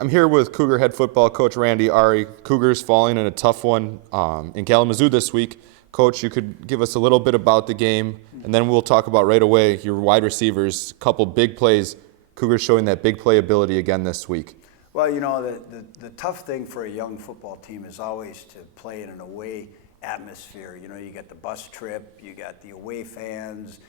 I'm here with Cougar head football coach Randy Awrey. Cougars falling in a tough one in Kalamazoo this week. Coach, you could give us a little bit about the game, and then we'll talk about right away your wide receivers, a couple big plays. Cougars showing that big play ability again this week. Well, you know, the tough thing for a young football team is always to play in an away atmosphere. You know, you got the bus trip, you got the away fans,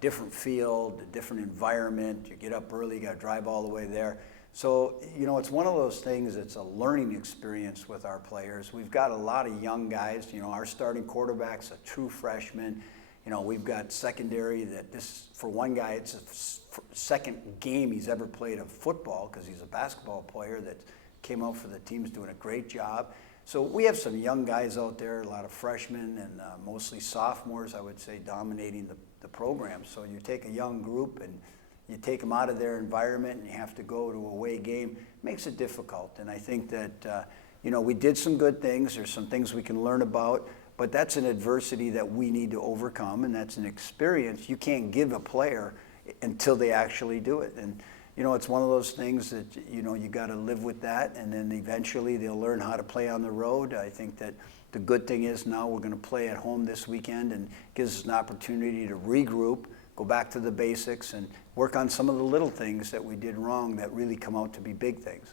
different field, a different environment. You get up early, you got to drive all the way there. So, you know, it's one of those things, it's a learning experience with our players. We've got a lot of young guys. You know, our starting quarterback's a true freshman. You know, we've got secondary that this, for one guy, it's a second game he's ever played of football because he's a basketball player that came out for the team's doing a great job. So we have some young guys out there, a lot of freshmen and mostly sophomores, I would say, dominating the program. So you take a young group and you take them out of their environment and you have to go to a away game, makes it difficult. And I think that, you know, we did some good things. There's some things we can learn about, but that's an adversity that we need to overcome, and that's an experience you can't give a player until they actually do it. And, you know, it's one of those things that, you know, you got to live with that, and then eventually they'll learn how to play on the road. I think that the good thing is now we're going to play at home this weekend and gives us an opportunity to regroup, go back to the basics, and work on some of the little things that we did wrong that really come out to be big things.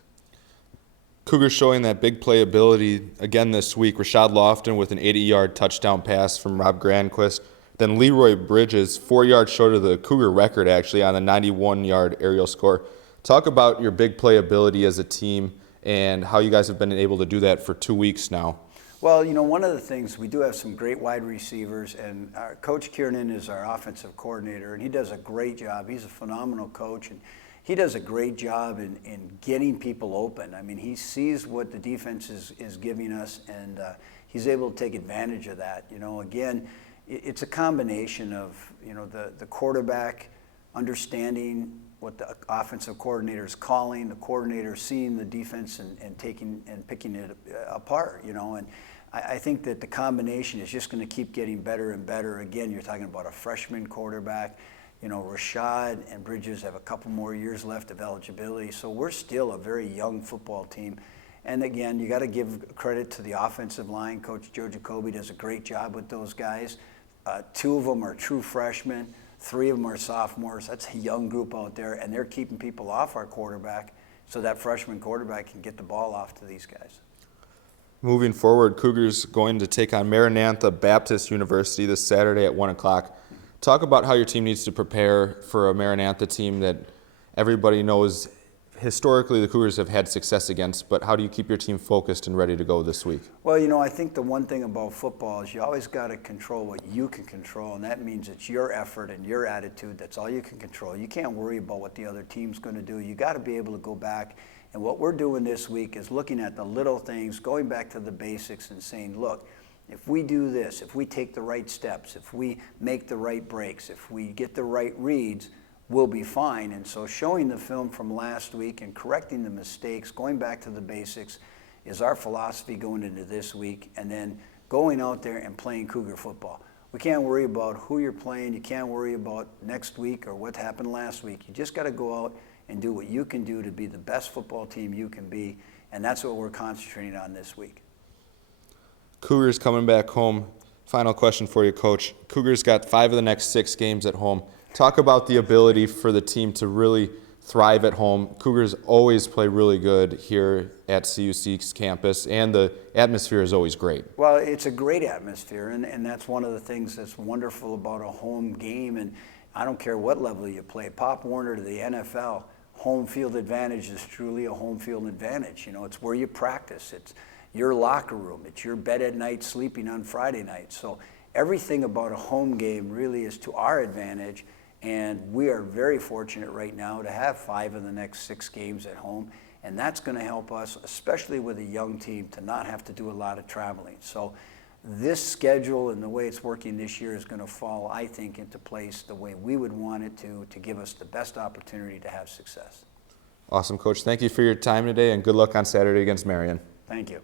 Cougars showing that big play ability again this week. Rashad Lofton with an 80-yard touchdown pass from Rob Granquist. Then Leroy Bridges, 4 yards short of the Cougar record, actually, on a 91-yard aerial score. Talk about your big play ability as a team and how you guys have been able to do that for 2 weeks now. Well, you know, one of the things, we do have some great wide receivers, and our Coach Kiernan is our offensive coordinator, and he does a great job. He's a phenomenal coach, and he does a great job in getting people open. I mean, he sees what the defense is giving us, and he's able to take advantage of that. You know, again, it's a combination of, you know, the quarterback understanding what the offensive coordinator is calling, the coordinator seeing the defense and taking and picking it apart, you know. And I think that the combination is just going to keep getting better and better. Again, you're talking about a freshman quarterback. You know, Rashad and Bridges have a couple more years left of eligibility, so we're still a very young football team. And again, you got to give credit to the offensive line. Coach Joe Jacoby does a great job with those guys. 2 of them are true freshmen. 3 of them are sophomores. That's a young group out there, and they're keeping people off our quarterback so that freshman quarterback can get the ball off to these guys. Moving forward, Cougars going to take on Maranatha Baptist University this Saturday at 1 o'clock. Talk about how your team needs to prepare for a Maranatha team that everybody knows historically the Cougars have had success against, but how do you keep your team focused and ready to go this week? Well, you know, I think the one thing about football is you always got to control what you can control, and that means it's your effort and your attitude. That's all you can control. You can't worry about what the other team's going to do. You got to be able to go back, and what we're doing this week is looking at the little things, going back to the basics and saying, look, if we do this, if we take the right steps, if we make the right breaks, if we get the right reads, we'll be fine. And so showing the film from last week and correcting the mistakes, going back to the basics, is our philosophy going into this week, and then going out there and playing Cougar football. We can't worry about who you're playing. You can't worry about next week or what happened last week. You just got to go out and do what you can do to be the best football team you can be, and that's what we're concentrating on this week. Cougars coming back home. Final question for you, Coach. Cougars got 5 of the next 6 games at home. Talk about the ability for the team to really thrive at home. Cougars always play really good here at CUC's campus, and the atmosphere is always great. Well, it's a great atmosphere, and that's one of the things that's wonderful about a home game. And I don't care what level you play, Pop Warner to the NFL, home field advantage is truly a home field advantage. You know, it's where you practice. It's your locker room. It's your bed at night, sleeping on Friday night. So everything about a home game really is to our advantage. And we are very fortunate right now to have 5 of the next 6 games at home. And that's going to help us, especially with a young team, to not have to do a lot of traveling. So this schedule and the way it's working this year is going to fall, I think, into place the way we would want it to give us the best opportunity to have success. Awesome, Coach. Thank you for your time today, and good luck on Saturday against Marion. Thank you.